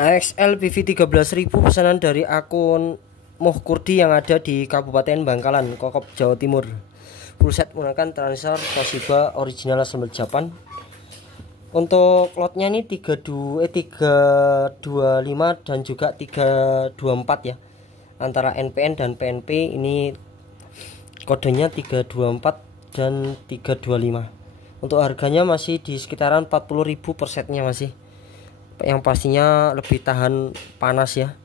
AXL PV13000 pesanan dari akun Muhkurdi yang ada di Kabupaten Bangkalan, Kokop, Jawa Timur. Full set menggunakan transfer Toshiba original assemble Japan. Untuk lotnya ini 325 dan juga 324 ya. Antara NPN dan PNP ini kodenya 324 dan 325. Untuk harganya masih di sekitaran 40.000 per setnya masih. Yang pastinya lebih tahan panas ya.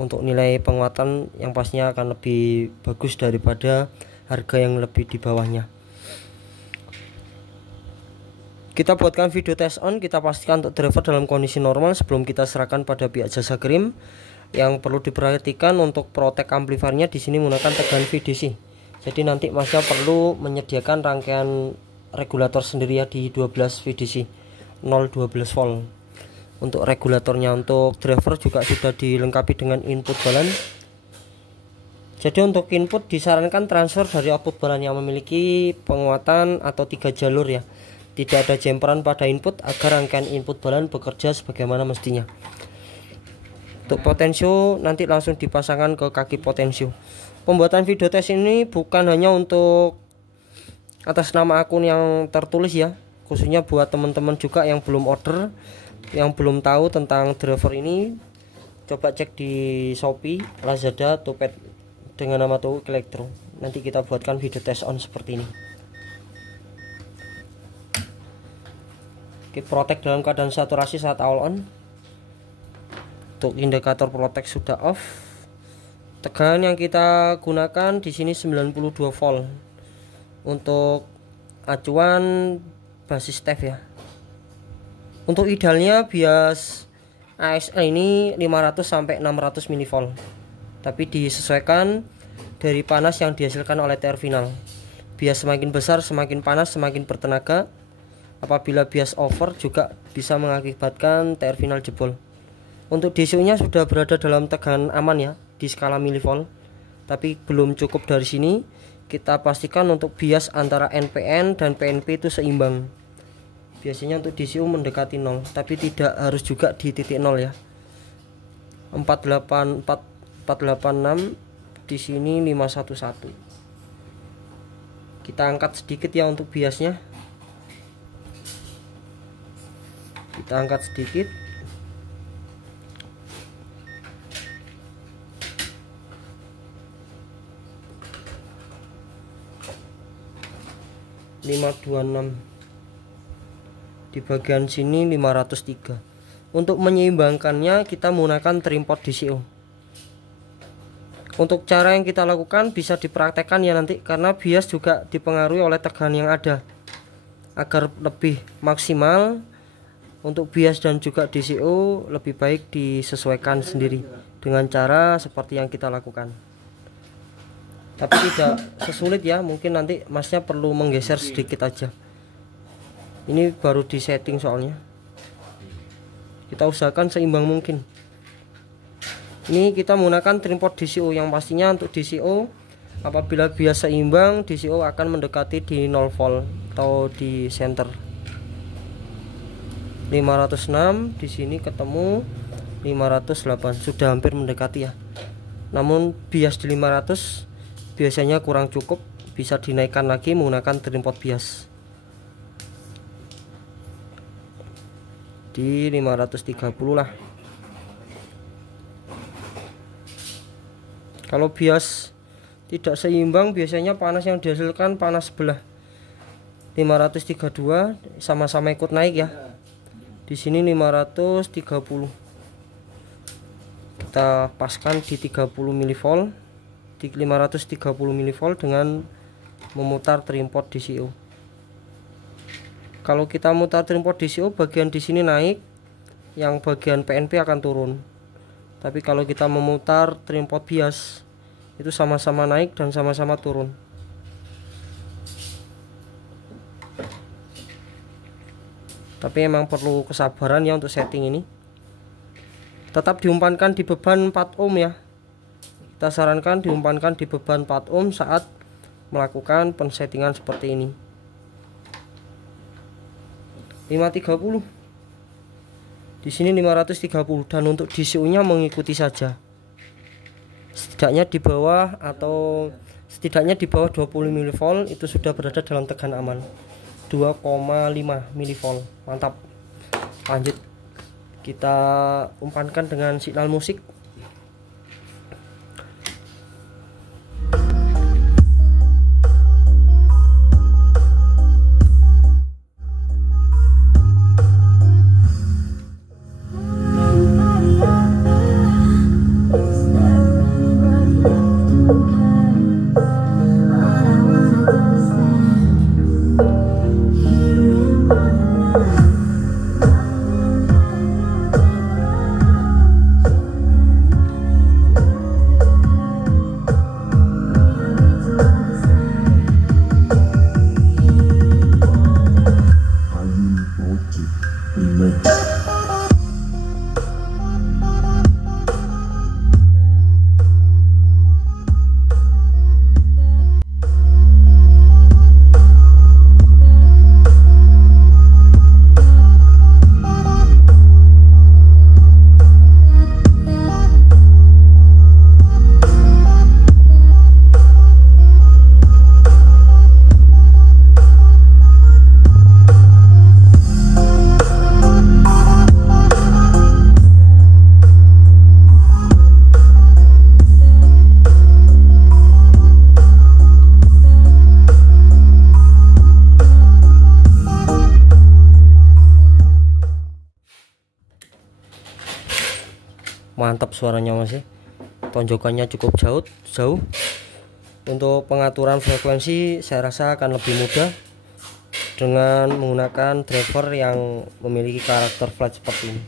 Untuk nilai penguatan yang pastinya akan lebih bagus daripada harga yang lebih di bawahnya. Kita buatkan video test on, kita pastikan untuk driver dalam kondisi normal sebelum kita serahkan pada pihak jasa kirim. Yang perlu diperhatikan untuk protek amplifiernya di sini menggunakan tegangan VDC. Jadi nanti masnya perlu menyediakan rangkaian regulator sendiri ya di 12 VDC 012 volt. Untuk regulatornya untuk driver juga sudah dilengkapi dengan input balance. Jadi untuk input disarankan transfer dari output balance yang memiliki penguatan atau 3 jalur ya. Tidak ada jemperan pada input agar rangkaian input balance bekerja sebagaimana mestinya. Untuk potensio nanti langsung dipasangkan ke kaki potensio. Pembuatan video tes ini bukan hanya untuk atas nama akun yang tertulis ya, khususnya buat teman-teman juga yang belum order, yang belum tahu tentang driver ini, coba cek di Shopee, Lazada, Topet dengan nama Towik Elektro. Nanti kita buatkan video test on seperti ini. Oke, protek dalam keadaan saturasi saat awal on. Untuk indikator protek sudah off. Tegangan yang kita gunakan di sini 92 volt. Untuk acuan basis step ya. Untuk idealnya bias AXL ini 500 sampai 600 mV. Tapi disesuaikan dari panas yang dihasilkan oleh TR final. Bias semakin besar semakin panas semakin bertenaga. Apabila bias over juga bisa mengakibatkan TR final jebol. Untuk DCU-nya sudah berada dalam tegangan aman ya di skala milivolt. Tapi belum cukup dari sini. Kita pastikan untuk bias antara NPN dan PNP itu seimbang. Biasanya untuk DCU mendekati 0, tapi tidak harus juga di titik 0 ya. 486 di sini 511. Kita angkat sedikit ya untuk biasnya. Kita angkat sedikit. Di bagian sini 503. Untuk menyeimbangkannya kita menggunakan trimpot DCO. Untuk cara yang kita lakukan bisa dipraktekkan ya nanti, karena bias juga dipengaruhi oleh tegangan yang ada. Agar lebih maksimal untuk bias dan juga DCO lebih baik disesuaikan sendiri dengan cara seperti yang kita lakukan. Tapi tidak sesulit ya, mungkin nanti masnya perlu menggeser sedikit aja. Ini baru di setting soalnya. Kita usahakan seimbang mungkin. Ini kita menggunakan trimpot DCO yang pastinya untuk DCO apabila bias seimbang, DCO akan mendekati di 0 volt atau di center. 506 di sini ketemu 508, sudah hampir mendekati ya. Namun bias di 500 biasanya kurang cukup, bisa dinaikkan lagi menggunakan trimpot bias. Di 530 lah. Kalau bias tidak seimbang biasanya panas yang dihasilkan panas sebelah. 532 sama-sama ikut naik ya. Di sini 530. Kita paskan di 30 mV. Di 530 mV dengan memutar trimpot DCO. Kalau kita mutar trimpot DCO, bagian di sini naik, yang bagian PNP akan turun. Tapi kalau kita memutar trimpot bias, itu sama-sama naik dan sama-sama turun. Tapi emang perlu kesabaran ya untuk setting ini. Tetap diumpankan di beban 4 ohm ya. Kita sarankan diumpankan di beban 4 ohm saat melakukan pensettingan seperti ini. 530. Di sini 530 dan untuk DCU-nya mengikuti saja. Setidaknya di bawah 20 mV itu sudah berada dalam tegangan aman. 2,5 mV. Mantap. Lanjut kita umpankan dengan signal musik. Mantap suaranya masih, tonjokannya cukup jauh. Untuk pengaturan frekuensi saya rasa akan lebih mudah dengan menggunakan driver yang memiliki karakter flat seperti ini.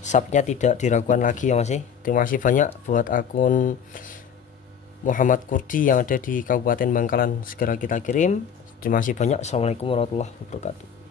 Subnya tidak diragukan lagi ya masih. Terima kasih banyak buat akun Muhammad Kurdi yang ada di Kabupaten Bangkalan, segera kita kirim. Terima kasih banyak. Assalamualaikum warahmatullahi wabarakatuh.